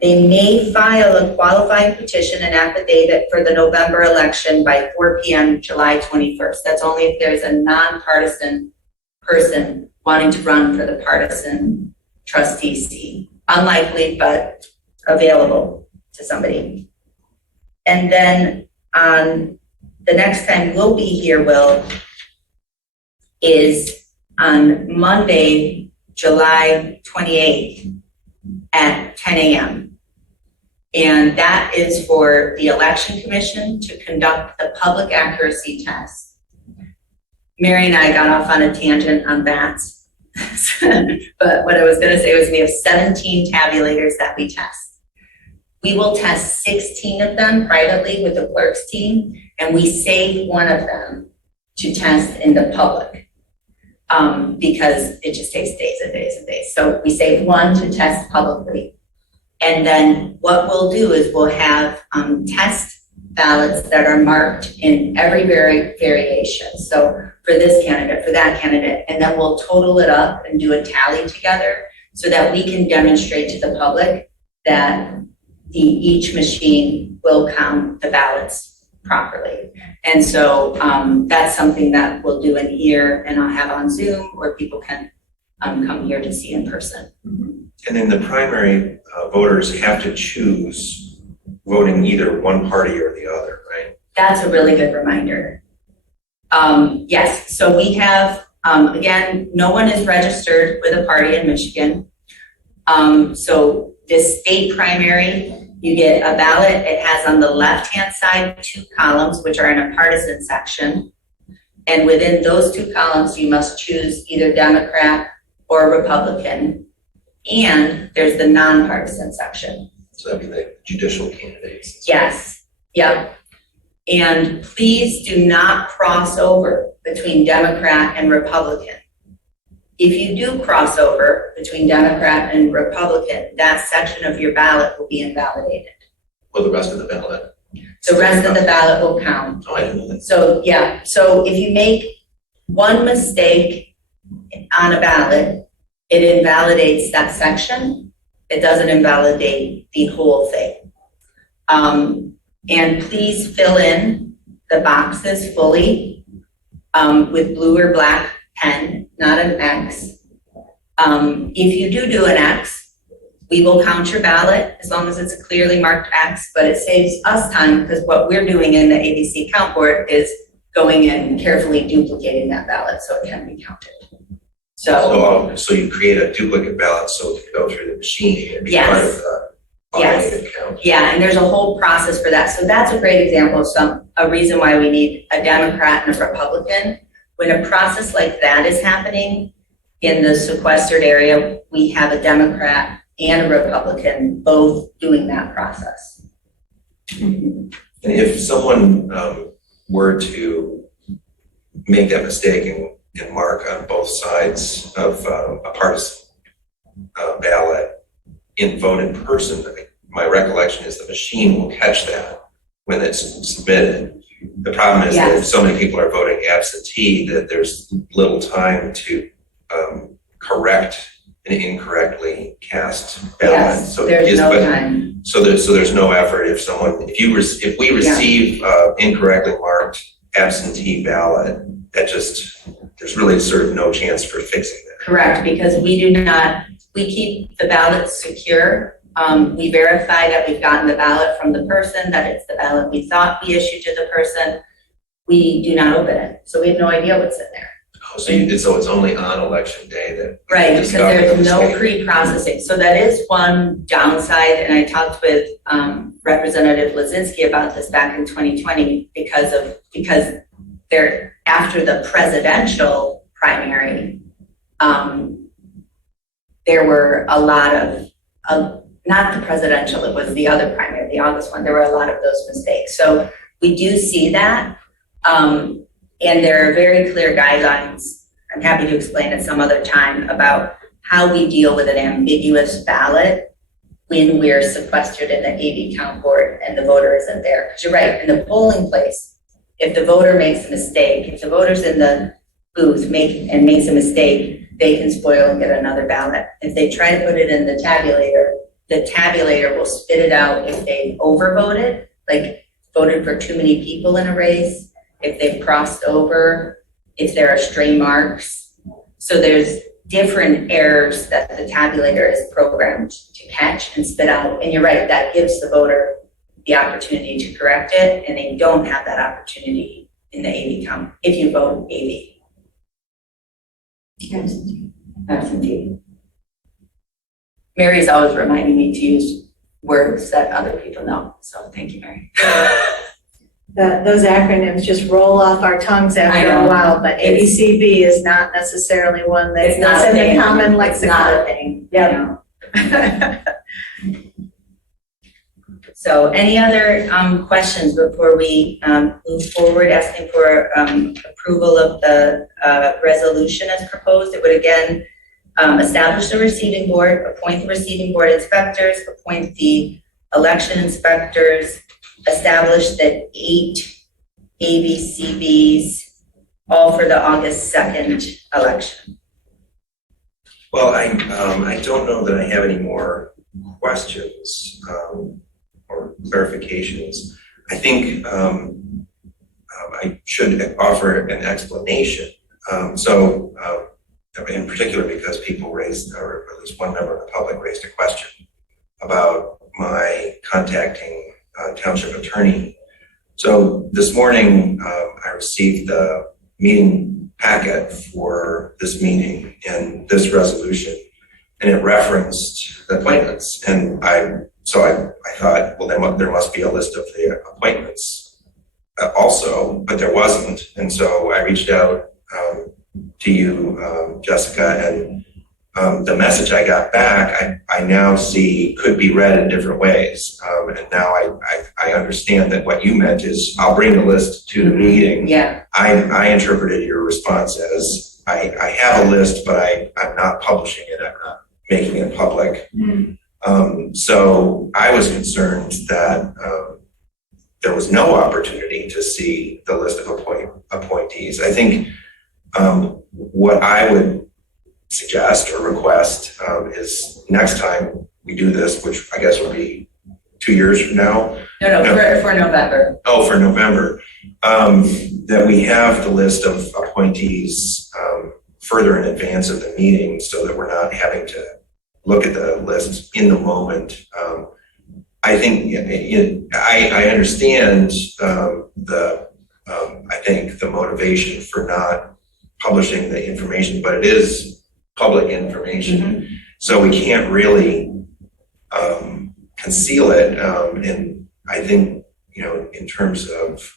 they may file a qualifying petition and affidavit for the November election by 4 p.m. July 21st. That's only if there's a nonpartisan person wanting to run for the partisan trustee seat. Unlikely, but available to somebody. And then on the next time we'll be here, Will, is on Monday, July 28th at 10 a.m. And that is for the Election Commission to conduct the public accuracy test. Mary and I got off on a tangent on bats. But what I was going to say was we have 17 tabulators that we test. We will test 16 of them privately with the clerk's team, and we save one of them to test in the public because it just takes days and days and days. So we save one to test publicly. And then what we'll do is we'll have test ballots that are marked in every variation. So for this candidate, for that candidate, and then we'll total it up and do a tally together so that we can demonstrate to the public that each machine will count the ballots properly. And so that's something that we'll do in here, and I'll have on Zoom, or people can come here to see in person. And then the primary voters have to choose voting either one party or the other, right? That's a really good reminder. Yes, so we have, again, no one is registered with a party in Michigan. So this state primary, you get a ballot. It has on the left-hand side 2 columns, which are in a partisan section. And within those 2 columns, you must choose either Democrat or Republican. And there's the nonpartisan section. So that'd be the judicial candidates. Yes, yep. And please do not cross over between Democrat and Republican. If you do cross over between Democrat and Republican, that section of your ballot will be invalidated. Well, the rest of the ballot. The rest of the ballot will count. Oh, I didn't know that. So, yeah, so if you make one mistake on a ballot, it invalidates that section. It doesn't invalidate the whole thing. And please fill in the boxes fully with blue or black pen, not an X. If you do an X, we will count your ballot as long as it's a clearly marked X, but it saves us time because what we're doing in the ABC count board is going in and carefully duplicating that ballot so it can be counted. So So you create a duplicate ballot so it can go through the machine and be part of Yes. automated count. Yeah, and there's a whole process for that. So that's a great example of a reason why we need a Democrat and a Republican. When a process like that is happening in the sequestered area, we have a Democrat and a Republican both doing that process. And if someone were to make that mistake and mark on both sides of a partisan ballot in vote in person, my recollection is the machine will catch that when it's submitted. The problem is that so many people are voting absentee that there's little time to correct an incorrectly cast ballot. Yes, So there's no time. So there's no effort if we receive incorrectly marked absentee ballot, there's really sort of no chance for fixing that. Correct, because we keep the ballots secure. We verify that we've gotten the ballot from the person, that it's the ballot we thought we issued to the person. We do not open it, so we have no idea what's in there. Oh, so it's only on election day that. Right, because there's no pre-processing. So that is one downside, and I talked with Representative Lazinski about this back in 2020 because they're after the presidential primary, there were a lot of not the presidential, it was the other primary, the August one. There were a lot of those mistakes. So we do see that. And there are very clear guidelines, I'm happy to explain at some other time, about how we deal with an ambiguous ballot when we're sequestered in the AV count board and the voter isn't there. Because you're right, in the polling place, if the voter makes a mistake, if the voter's in the booth makes a mistake, they can spoil and get another ballot. If they try to put it in the tabulator will spit it out if they overvoted, like voted for too many people in a race, if they've crossed over, if there are stray marks. So there's different errors that the tabulator is programmed to catch and spit out. And you're right, that gives the voter the opportunity to correct it, and they don't have that opportunity in the AV count if you vote AV. Absentee. Mary's always reminding me to use words that other people know. So thank you, Mary. Those acronyms just roll off our tongues after a while, but ABCB is not necessarily one that's in the common lexicon. It's not a thing. Yeah. So any other questions before we move forward, asking for approval of the resolution as proposed? It would again establish the receiving board, appoint the receiving board inspectors, appoint the election inspectors, establish the 8 ABCBs, all for the August 2nd election. Well, I don't know that I have any more questions or clarifications. I think I should offer an explanation. In particular, because people raised, or at least one member of the public raised a question about my contacting township attorney. So this morning, I received the meeting packet for this meeting and this resolution, and it referenced the appointments. And I thought, well, there must be a list of the appointments also, but there wasn't. And so I reached out to you, Jessica, and the message I got back, I now see could be read in different ways. And now I understand that what you meant is I'll bring the list to the meeting. Yeah. I interpreted your response as I have a list, but I'm not publishing it. I'm not making it public. So I was concerned that there was no opportunity to see the list of appointees. I think what I would suggest or request is next time we do this, which I guess would be 2 years from now. No, for November. Oh, for November, that we have the list of appointees further in advance of the meeting so that we're not having to look at the list in the moment. I think I understand I think the motivation for not publishing the information, but it is public information. So we can't really conceal it. And I think, in terms of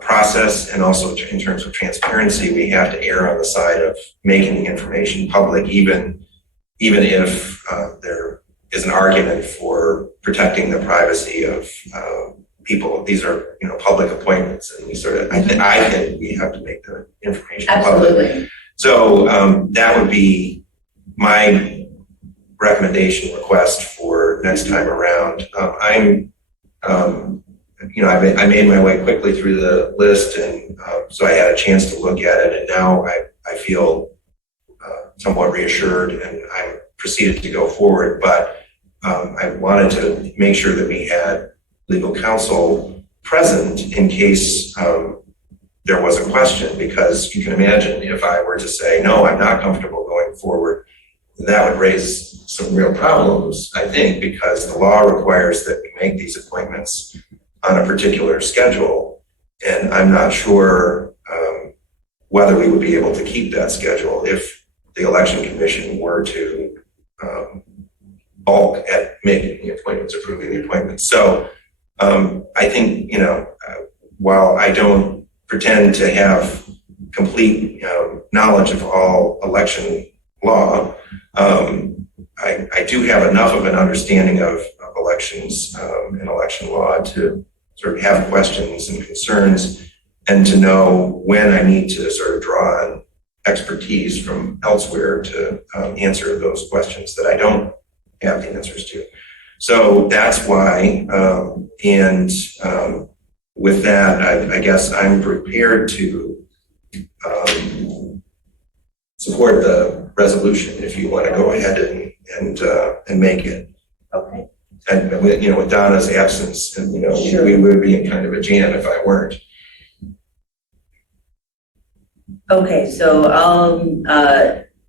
process and also in terms of transparency, we have to err on the side of making the information public, even if there is an argument for protecting the privacy of people. These are, public appointments, and we sort of, I think we have to make the information public. Absolutely. So that would be my recommendation request for next time around. I made my way quickly through the list, and so I had a chance to look at it, and now I feel somewhat reassured, and I proceeded to go forward. But I wanted to make sure that we had legal counsel present in case there was a question, because you can imagine if I were to say, no, I'm not comfortable going forward, that would raise some real problems, I think, because the law requires that we make these appointments on a particular schedule, and I'm not sure whether we would be able to keep that schedule if the election commission were to bulk at making the appointments, approving the appointments. So I think, while I don't pretend to have complete knowledge of all election law, I do have enough of an understanding of elections and election law to sort of have questions and concerns, and to know when I need to sort of draw on expertise from elsewhere to answer those questions that I don't have the answers to. So that's why, and with that, I guess I'm prepared to support the resolution if you want to go ahead and make it. Okay. And with Donna's absence, and Sure. we would be in kind of a jam if I weren't. Okay, so I'll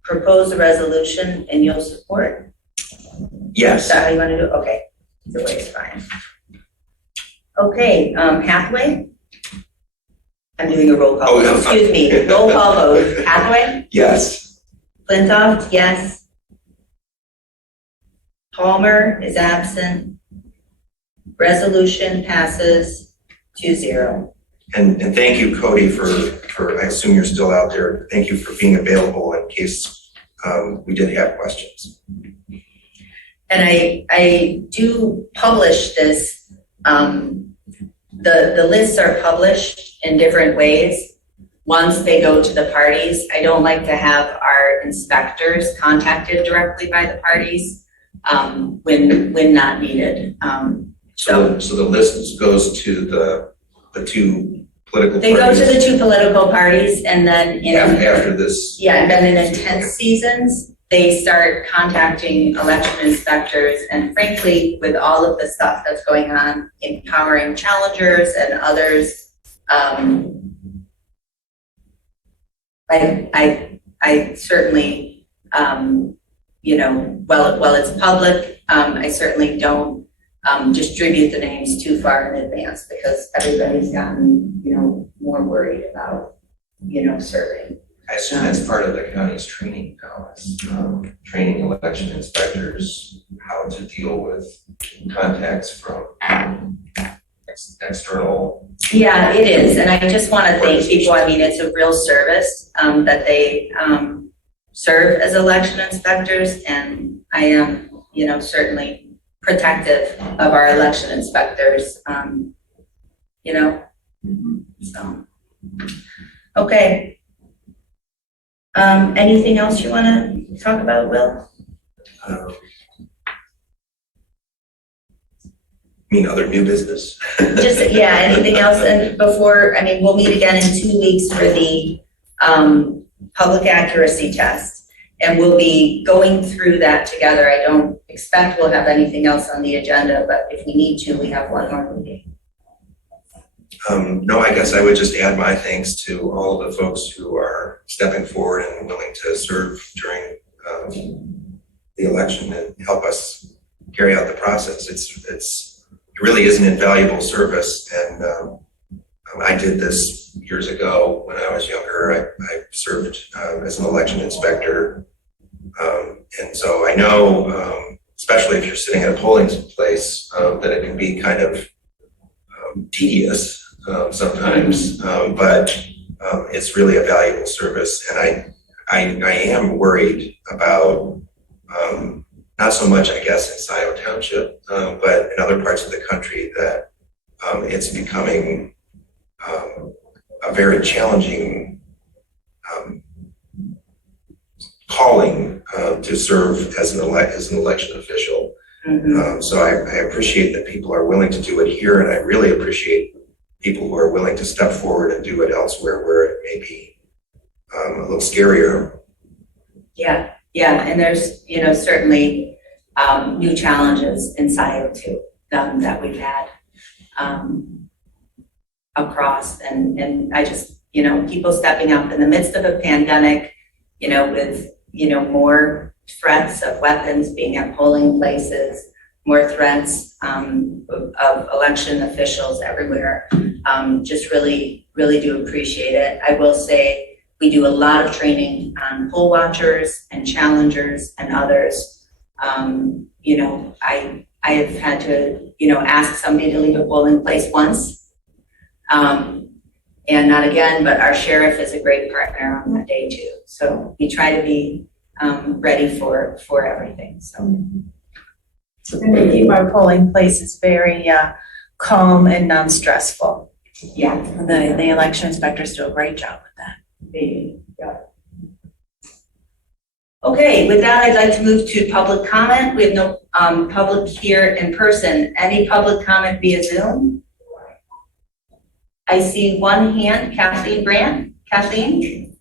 propose a resolution and you'll support? Yes. Is that how you want to do it? Okay, either way is fine. Okay, Hathaway? I'm doing a roll call. Oh, no. Excuse me, roll call vote. Hathaway? Yes. Flintoff, yes. Palmer is absent. Resolution passes 2-0. And thank you, Cody, for I assume you're still out there. Thank you for being available in case we did have questions. And I do publish this. The lists are published in different ways. Once they go to the parties, I don't like to have our inspectors contacted directly by the parties when not needed. So the list goes to the two political They go parties. to the two political parties, and then After this. Yeah, and then in intense seasons, they start contacting election inspectors, and frankly, with all of the stuff that's going on, empowering challengers and others, I certainly, while it's public, I certainly don't distribute the names too far in advance, because everybody's gotten, more worried about, serving. I assume that's part of the county's training now, is training election inspectors how to deal with contacts from external. Yeah, it is, and I just want to thank people. I mean, it's a real service that they serve as election inspectors, and I am, certainly protective of our election inspectors, so. Okay. Anything else you want to talk about, Will? Other new business? Just, yeah, anything else? And before, we'll meet again in 2 weeks for the public accuracy test. And we'll be going through that together. I don't expect we'll have anything else on the agenda, but if we need to, we have one more meeting. No, I guess I would just add my thanks to all of the folks who are stepping forward and willing to serve during the election and help us carry out the process. It really is an invaluable service, and I did this years ago when I was younger. I served as an election inspector, and so I know especially if you're sitting at a polling place, that it can be kind of tedious sometimes, but it's really a valuable service. And I am worried about, not so much, I guess, in Scio Township, but in other parts of the country, that it's becoming a very challenging calling to serve as an election official. So I appreciate that people are willing to do it here, and I really appreciate people who are willing to step forward and do it elsewhere where it may be a little scarier. Yeah, and there's, certainly new challenges in Scio too, that we've had across, and I just, people stepping up in the midst of a pandemic, with, more threats of weapons being at polling places, more threats of election officials everywhere. Just really, really do appreciate it. I will say we do a lot of training on poll watchers and challengers and others. I have had to, ask somebody to leave a polling place once, and not again, but our sheriff is a great partner on that day too. So we try to be ready for everything, so. And we keep our polling places very calm and non-stressful. Yeah. The election inspectors do a great job with that. Yeah. Okay, with that, I'd like to move to public comment. We have no public here in person. Any public comment via Zoom? I see one hand, Kathleen Brandt. Kathleen?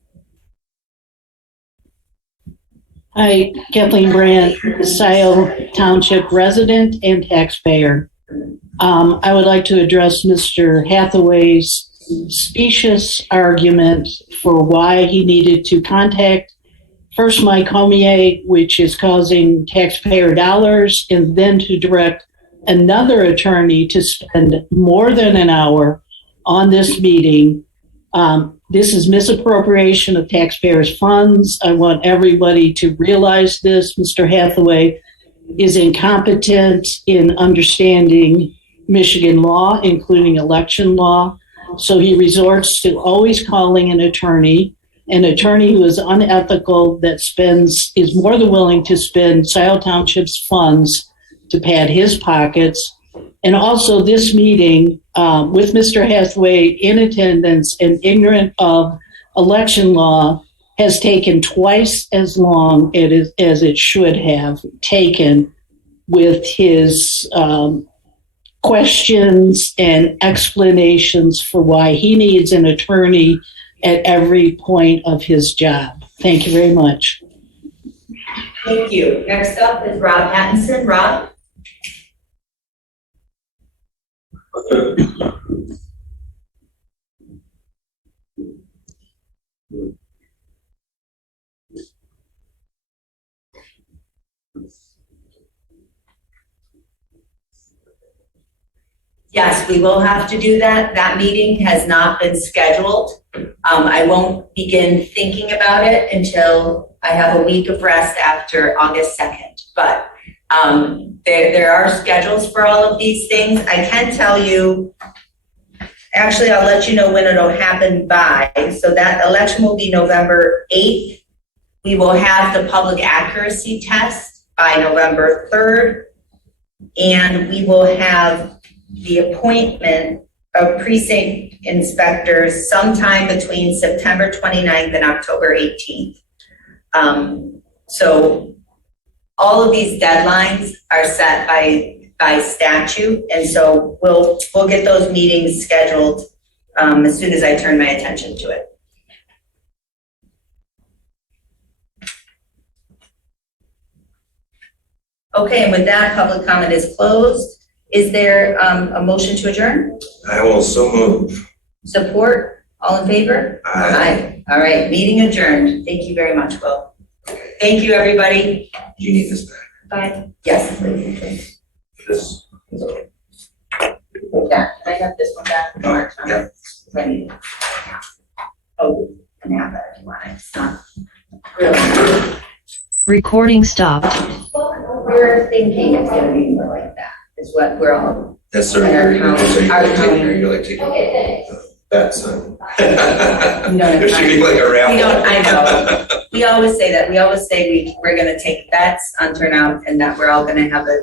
Hi, Kathleen Brandt, Scio Township resident and taxpayer. I would like to address Mr. Hathaway's specious argument for why he needed to contact first Mike Homier, which is causing taxpayer dollars, and then to direct another attorney to spend more than an hour on this meeting. This is misappropriation of taxpayers' funds. I want everybody to realize this. Mr. Hathaway is incompetent in understanding Michigan law, including election law. So he resorts to always calling an attorney who is unethical, that is more than willing to spend Scio Township's funds to pad his pockets. And also this meeting with Mr. Hathaway in attendance and ignorant of election law has taken twice as long as it should have taken, with his questions and explanations for why he needs an attorney at every point of his job. Thank you very much. Thank you. Next up is Rob Pattinson. Rob? Yes, we will have to do that. That meeting has not been scheduled. I won't begin thinking about it until I have a week of rest after August 2nd. But there are schedules for all of these things. I can tell you, actually, I'll let you know when it'll happen by. So that election will be November 8th. We will have the public accuracy test by November 3rd. And we will have the appointment of precinct inspectors sometime between September 29th and October 18th. So all of these deadlines are set by statute, and so we'll get those meetings scheduled as soon as I turn my attention to it. Okay, and with that, public comment is closed. Is there a motion to adjourn? I will so move. Support? All in favor? Aye. All right, meeting adjourned. Thank you very much, Will. Thank you, everybody. You need this back. Bye. Yes, please. This. Yeah, can I have this one back? Yeah. Ready. Oh, you can have that if you want it. It's not really. Recording stopped. we're thinking it's gonna be more like that, is what we're all. That's sort of And our your, county- so our you're county- like taking bets on. have There should be like a raffle. We don't, I know. We always say that. We always say we're gonna take bets on turnout and that we're all gonna have a